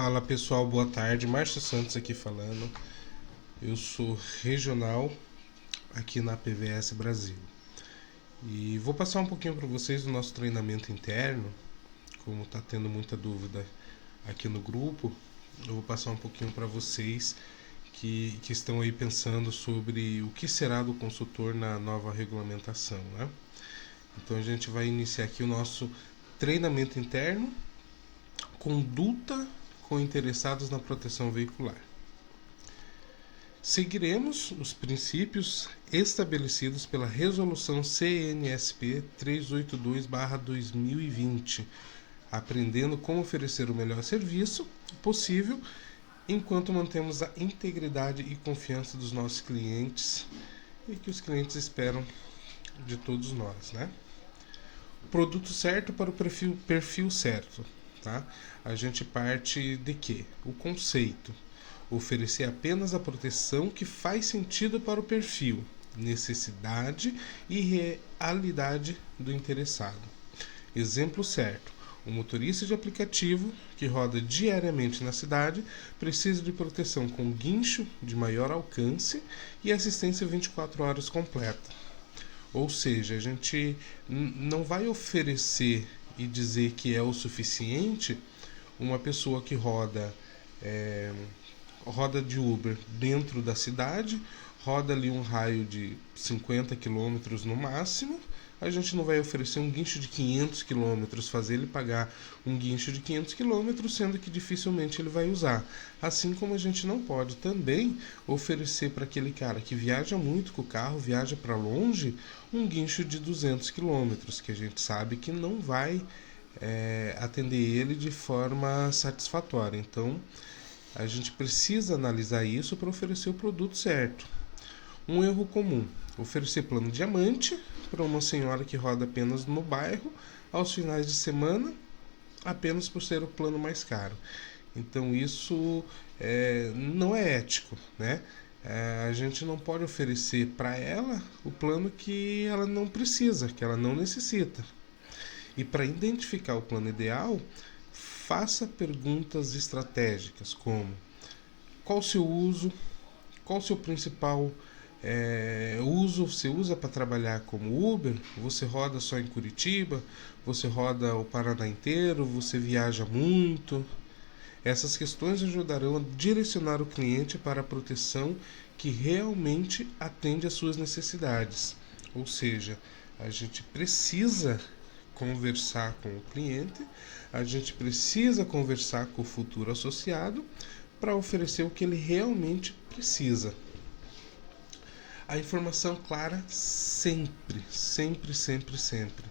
Fala pessoal, boa tarde. Márcio Santos aqui falando. Eu sou regional aqui na PVS Brasil. E vou passar um pouquinho para vocês do nosso treinamento interno. Como está tendo muita dúvida aqui no grupo, eu vou passar um pouquinho para vocês que estão aí pensando sobre o que será do consultor na nova regulamentação, né? Então a gente vai iniciar aqui o nosso treinamento interno, conduta com interessados na proteção veicular. Seguiremos os princípios estabelecidos pela Resolução CNSP 382/2020, aprendendo como oferecer o melhor serviço possível enquanto mantemos a integridade e confiança dos nossos clientes e que os clientes esperam de todos nós, né? Produto certo para o perfil certo, tá? A gente parte de quê? O conceito. Oferecer apenas a proteção que faz sentido para o perfil, necessidade e realidade do interessado. Exemplo certo. O motorista de aplicativo que roda diariamente na cidade precisa de proteção com guincho de maior alcance e assistência 24 horas completa. Ou seja, a gente não vai oferecer e dizer que é o suficiente uma pessoa que roda de Uber dentro da cidade, roda ali um raio de 50 quilômetros no máximo. A gente não vai oferecer um guincho de 500 quilômetros, fazer ele pagar um guincho de 500 quilômetros, sendo que dificilmente ele vai usar. Assim como a gente não pode também oferecer para aquele cara que viaja muito com o carro, viaja para longe, um guincho de 200 quilômetros, que a gente sabe que não vai atender ele de forma satisfatória. Então, a gente precisa analisar isso para oferecer o produto certo. Um erro comum: oferecer plano diamante para uma senhora que roda apenas no bairro aos finais de semana, apenas por ser o plano mais caro. Então isso não é ético, né? A gente não pode oferecer para ela o plano que ela não precisa, que ela não necessita. E para identificar o plano ideal, faça perguntas estratégicas como: qual o seu uso? Qual o seu principal uso? Você usa para trabalhar como Uber? Você roda só em Curitiba? Você roda o Paraná inteiro? Você viaja muito? Essas questões ajudarão a direcionar o cliente para a proteção que realmente atende às suas necessidades. Ou seja, a gente precisa conversar com o cliente, a gente precisa conversar com o futuro associado para oferecer o que ele realmente precisa. A informação clara sempre, sempre, sempre, sempre.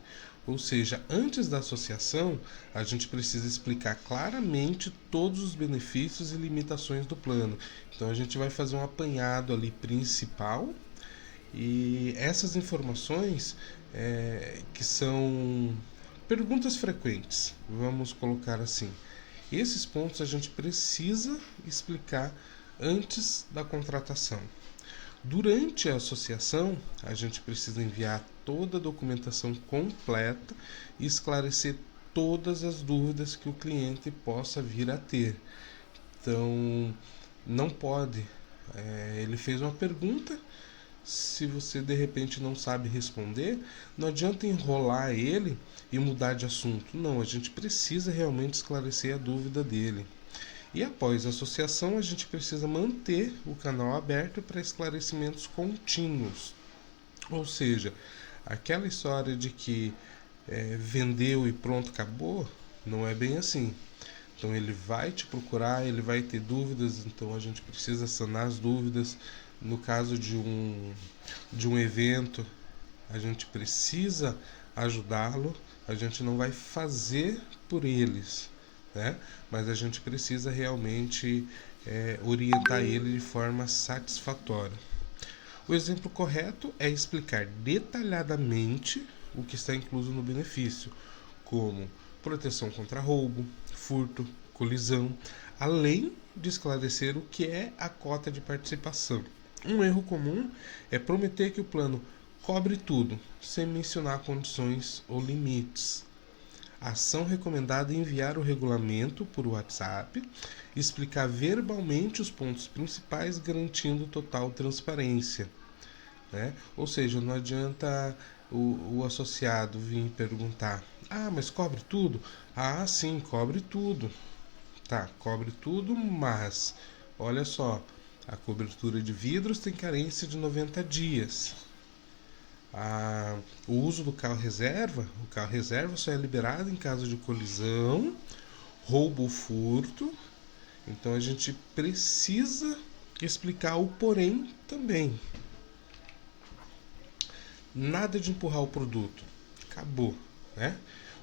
Ou seja, antes da associação, a gente precisa explicar claramente todos os benefícios e limitações do plano. Então a gente vai fazer um apanhado ali principal e essas informações que são perguntas frequentes, vamos colocar assim. Esses pontos a gente precisa explicar antes da contratação. Durante a associação, a gente precisa enviar toda a documentação completa e esclarecer todas as dúvidas que o cliente possa vir a ter. Então, não pode. Ele fez uma pergunta, se você de repente não sabe responder, não adianta enrolar ele e mudar de assunto. Não, a gente precisa realmente esclarecer a dúvida dele. E após a associação, a gente precisa manter o canal aberto para esclarecimentos contínuos. Ou seja, aquela história de que vendeu e pronto, acabou, não é bem assim. Então ele vai te procurar, ele vai ter dúvidas, então a gente precisa sanar as dúvidas. No caso de um evento, a gente precisa ajudá-lo, a gente não vai fazer por eles, né? Mas a gente precisa realmente orientar ele de forma satisfatória. O exemplo correto é explicar detalhadamente o que está incluso no benefício, como proteção contra roubo, furto, colisão, além de esclarecer o que é a cota de participação. Um erro comum é prometer que o plano cobre tudo, sem mencionar condições ou limites. Ação recomendada: enviar o regulamento por WhatsApp, explicar verbalmente os pontos principais, garantindo total transparência. Né? Ou seja, não adianta o associado vir perguntar: ah, mas cobre tudo? Ah, sim, cobre tudo. Tá, cobre tudo, mas olha só, a cobertura de vidros tem carência de 90 dias. O uso do carro reserva, o carro reserva só é liberado em caso de colisão, roubo ou furto. Então a gente precisa explicar o porém também. Nada de empurrar o produto. Acabou, né?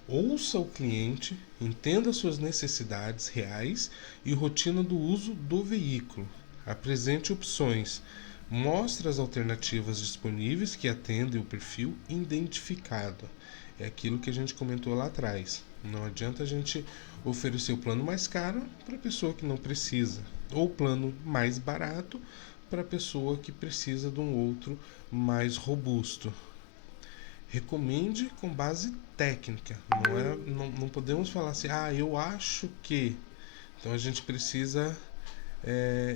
Ouça o cliente, entenda suas necessidades reais e rotina do uso do veículo. Apresente opções. Mostre as alternativas disponíveis que atendem o perfil identificado. É aquilo que a gente comentou lá atrás. Não adianta a gente oferecer o plano mais caro para a pessoa que não precisa, ou o plano mais barato para a pessoa que precisa de um outro mais robusto. Recomende com base técnica. Não podemos falar assim, eu acho que. Então a gente precisa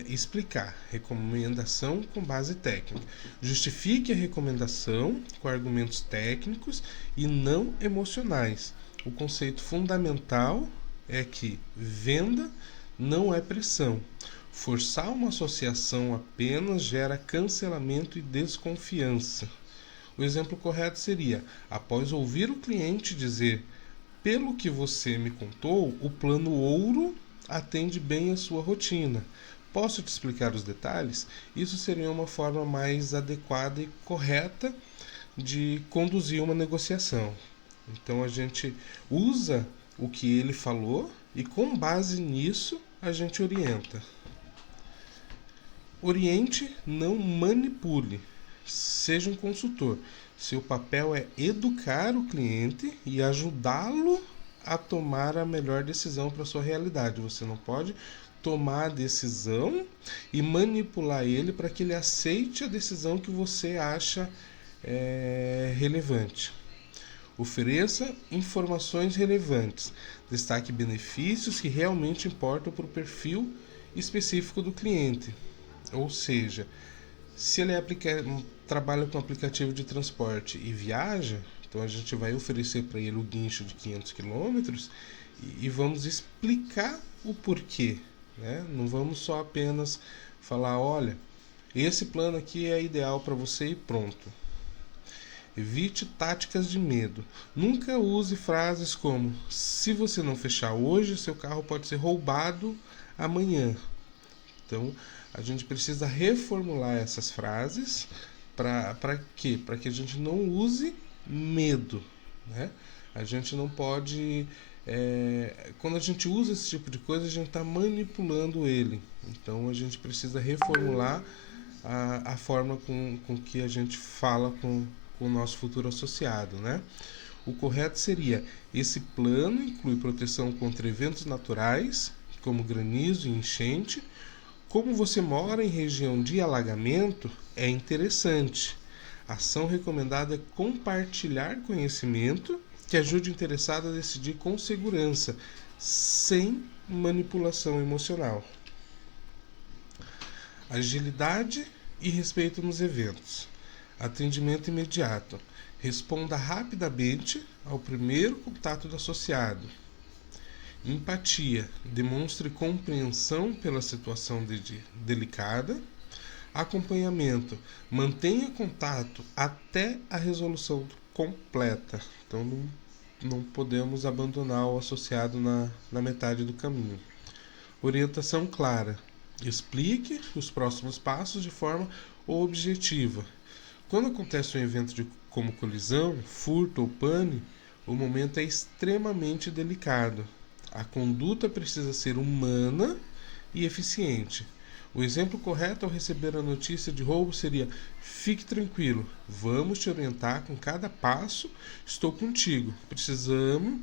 explicar. Recomendação com base técnica. Justifique a recomendação com argumentos técnicos e não emocionais. O conceito fundamental é que venda não é pressão. Forçar uma associação apenas gera cancelamento e desconfiança. O exemplo correto seria: após ouvir o cliente dizer, pelo que você me contou, o plano ouro atende bem a sua rotina. Posso te explicar os detalhes? Isso seria uma forma mais adequada e correta de conduzir uma negociação. Então a gente usa o que ele falou e com base nisso a gente orienta. Oriente, não manipule. Seja um consultor. Seu papel é educar o cliente e ajudá-lo a tomar a melhor decisão para a sua realidade. Você não pode tomar a decisão e manipular ele para que ele aceite a decisão que você acha relevante. Ofereça informações relevantes. Destaque benefícios que realmente importam para o perfil específico do cliente. Ou seja, se ele trabalha com aplicativo de transporte e viaja, então a gente vai oferecer para ele o guincho de 500 km e vamos explicar o porquê. Né? Não vamos só apenas falar, olha, esse plano aqui é ideal para você e pronto. Evite táticas de medo. Nunca use frases como: se você não fechar hoje, seu carro pode ser roubado amanhã. Então, a gente precisa reformular essas frases para quê? Para que a gente não use medo. Né? A gente não pode... quando a gente usa esse tipo de coisa, a gente está manipulando ele. Então, a gente precisa reformular a forma com que a gente fala com o nosso futuro associado. Né? O correto seria: esse plano inclui proteção contra eventos naturais, como granizo e enchente. Como você mora em região de alagamento, é interessante. A ação recomendada é compartilhar conhecimento que ajude o interessado a decidir com segurança, sem manipulação emocional. Agilidade e respeito nos eventos. Atendimento imediato. Responda rapidamente ao primeiro contato do associado. Empatia. Demonstre compreensão pela situação delicada. Acompanhamento. Mantenha contato até a resolução completa. Então não podemos abandonar o associado na metade do caminho. Orientação clara. Explique os próximos passos de forma objetiva. Quando acontece um evento como colisão, furto ou pane, o momento é extremamente delicado. A conduta precisa ser humana e eficiente. O exemplo correto ao receber a notícia de roubo seria: fique tranquilo, vamos te orientar com cada passo, estou contigo.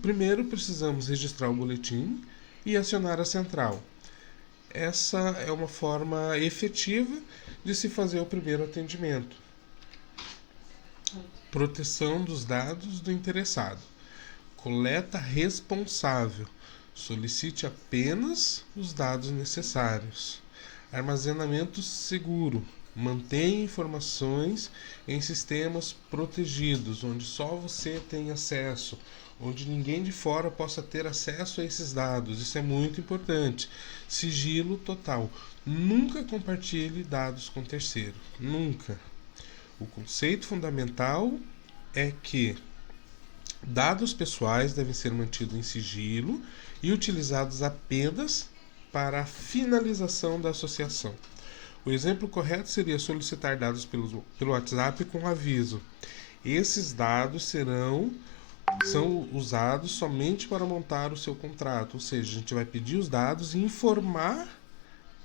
Primeiro precisamos registrar o boletim e acionar a central. Essa é uma forma efetiva de se fazer o primeiro atendimento. Proteção dos dados do interessado. Coleta responsável. Solicite apenas os dados necessários. Armazenamento seguro. Mantenha informações em sistemas protegidos, onde só você tem acesso, onde ninguém de fora possa ter acesso a esses dados. Isso é muito importante. Sigilo total. Nunca compartilhe dados com terceiro. Nunca. O conceito fundamental é que dados pessoais devem ser mantidos em sigilo e utilizados apenas para a finalização da associação. O exemplo correto seria solicitar dados pelo WhatsApp com aviso. Esses dados são usados somente para montar o seu contrato, ou seja, a gente vai pedir os dados e informar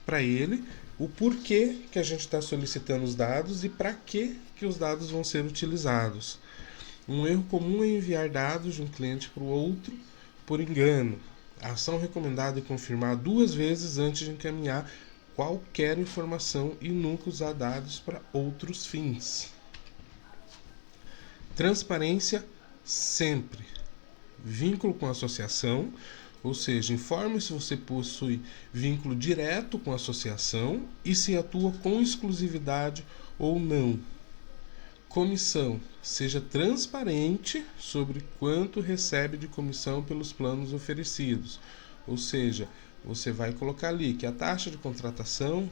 para ele o porquê que a gente está solicitando os dados e para que os dados vão ser utilizados. Um erro comum é enviar dados de um cliente para o outro por engano. A ação recomendada é confirmar 2 vezes antes de encaminhar qualquer informação e nunca usar dados para outros fins. Transparência sempre. Vínculo com a associação, ou seja, informe se você possui vínculo direto com a associação e se atua com exclusividade ou não. Comissão. Seja transparente sobre quanto recebe de comissão pelos planos oferecidos. Ou seja, você vai colocar ali que a taxa de contratação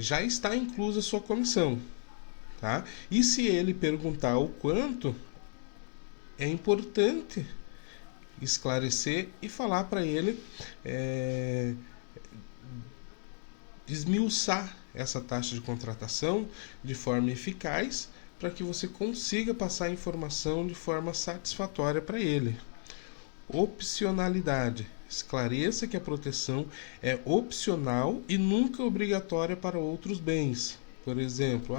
já está inclusa a sua comissão. Tá? E se ele perguntar o quanto, é importante esclarecer e falar para ele esmiuçar essa taxa de contratação de forma eficaz para que você consiga passar a informação de forma satisfatória para ele. Opcionalidade. Esclareça que a proteção é opcional e nunca obrigatória para outros bens. Por exemplo,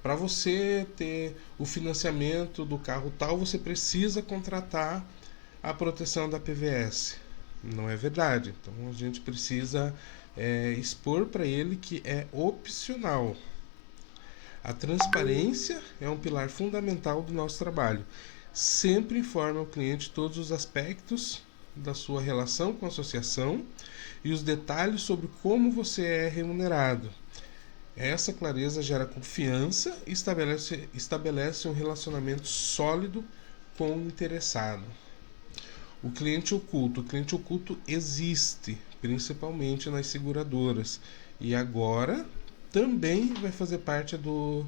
para você ter o financiamento do carro tal, você precisa contratar a proteção da PVS. Não é verdade. Então a gente precisa expor para ele que é opcional. A transparência é um pilar fundamental do nosso trabalho. Sempre informe ao cliente todos os aspectos da sua relação com a associação e os detalhes sobre como você é remunerado. Essa clareza gera confiança e estabelece um relacionamento sólido com o interessado. O cliente oculto. O cliente oculto existe, principalmente nas seguradoras. E agora também vai fazer parte do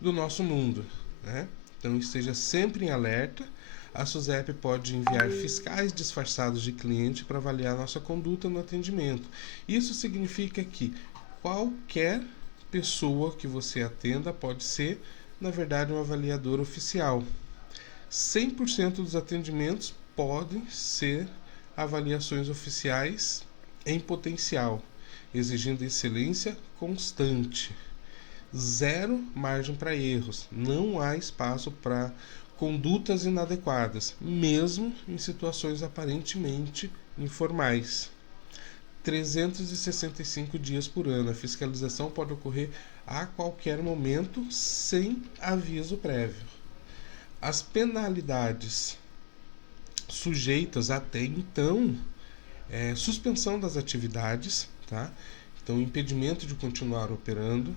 nosso mundo, né? Então esteja sempre em alerta. A SUSEP pode enviar fiscais disfarçados de cliente para avaliar nossa conduta no atendimento. Isso significa que qualquer pessoa que você atenda pode ser, na verdade, um avaliador oficial. 100% dos atendimentos podem ser avaliações oficiais em potencial, exigindo excelência constante. 0 margem para erros. Não há espaço para condutas inadequadas, mesmo em situações aparentemente informais. 365 dias por ano. A fiscalização pode ocorrer a qualquer momento sem aviso prévio. As penalidades sujeitas até então suspensão das atividades, tá? Então impedimento de continuar operando,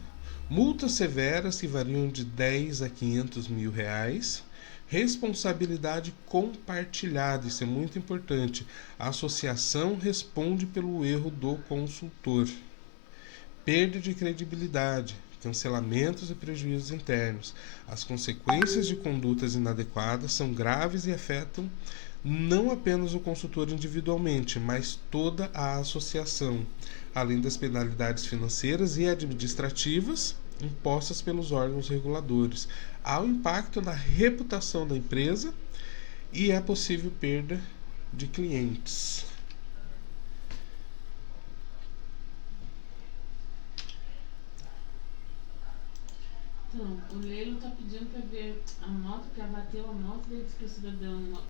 multas severas que variam de 10 a 500 mil reais, responsabilidade compartilhada, isso é muito importante. A associação responde pelo erro do consultor. Perda de credibilidade, cancelamentos e prejuízos internos. As consequências de condutas inadequadas são graves e afetam não apenas o consultor individualmente, mas toda a associação, além das penalidades financeiras e administrativas impostas pelos órgãos reguladores. Há um impacto na reputação da empresa e a possível perda de clientes. Então, o Leilo está pedindo para ver a nota, para bater a nota, ele diz que o cidadão